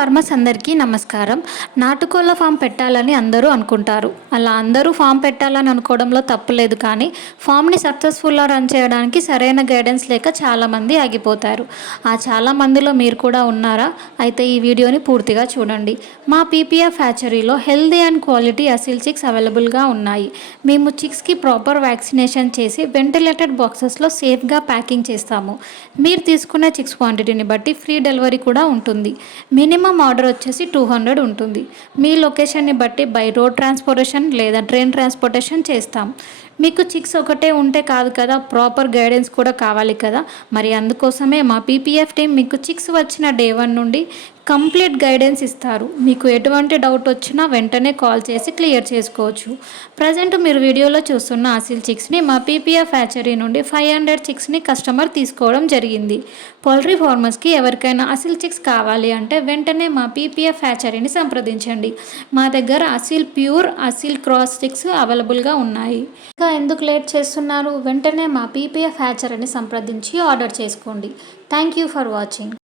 Farmers అందరికీ నమస్కారం. నాటుకోళ్ల ఫామ్ పెట్టాలని అందరూ అనుకుంటారు. అలా అందరూ ఫామ్ పెట్టాలని అనుకోవడంలో తప్పులేదు, కానీ ఫామ్ని సక్సెస్ఫుల్గా రన్ చేయడానికి సరైన గైడెన్స్ లేక చాలామంది ఆగిపోతారు. ఆ చాలామందిలో మీరు కూడా ఉన్నారా? అయితే ఈ వీడియోని పూర్తిగా చూడండి. మా పీపీఎఫ్ హ్యాచరీలో healthy and quality Aseel chicks అవైలబుల్గా ఉన్నాయి. మేము చిక్స్కి ప్రాపర్ వ్యాక్సినేషన్ చేసి వెంటిలేటెడ్ బాక్సెస్లో సేఫ్గా ప్యాకింగ్ చేస్తాము. మీరు తీసుకునే చిక్స్ క్వాంటిటీని బట్టి ఫ్రీ డెలివరీ కూడా ఉంటుంది. మినిమం ఆర్డర్ వచ్చేసి 200 ఉంటుంది. మీ లొకేషన్ని బట్టి బై రోడ్ ట్రాన్స్పోర్టేషన్ లేదా ట్రైన్ ట్రాన్స్పోర్టేషన్ చేస్తాం. మీకు చిక్స్ ఒకటే ఉంటే కాదు కదా, ప్రాపర్ గైడెన్స్ కూడా కావాలి కదా. మరి అందుకోసమే మా పీపీఎఫ్ టీం మీకు చిక్స్ వచ్చిన డే 1 నుండి కంప్లీట్ గైడెన్స్ ఇస్తారు. మీకు ఎటువంటి డౌట్ వచ్చినా వెంటనే కాల్ చేసి క్లియర్ చేసుకోవచ్చు. ప్రజెంట్ మీరు వీడియోలో చూస్తున్న అసిల్ చిక్స్ని మా పీపీఎఫ్ హ్యాచరీ నుండి 500 చిక్స్ని కస్టమర్ తీసుకోవడం జరిగింది. పౌల్ట్రీ ఫార్మర్స్కి ఎవరికైనా అసిల్ చిక్స్ కావాలి అంటే వెంటనే మా పీపీఎఫ్ హ్యాచరీని సంప్రదించండి. మా దగ్గర Aseel pure, Aseel cross chicks అవైలబుల్గా ఉన్నాయి. ఇంకా ఎందుకు లేట్ చేస్తున్నారు? వెంటనే మా పీపీఎఫ్ హ్యాచరీని సంప్రదించి ఆర్డర్ చేసుకోండి. Thank you for watching.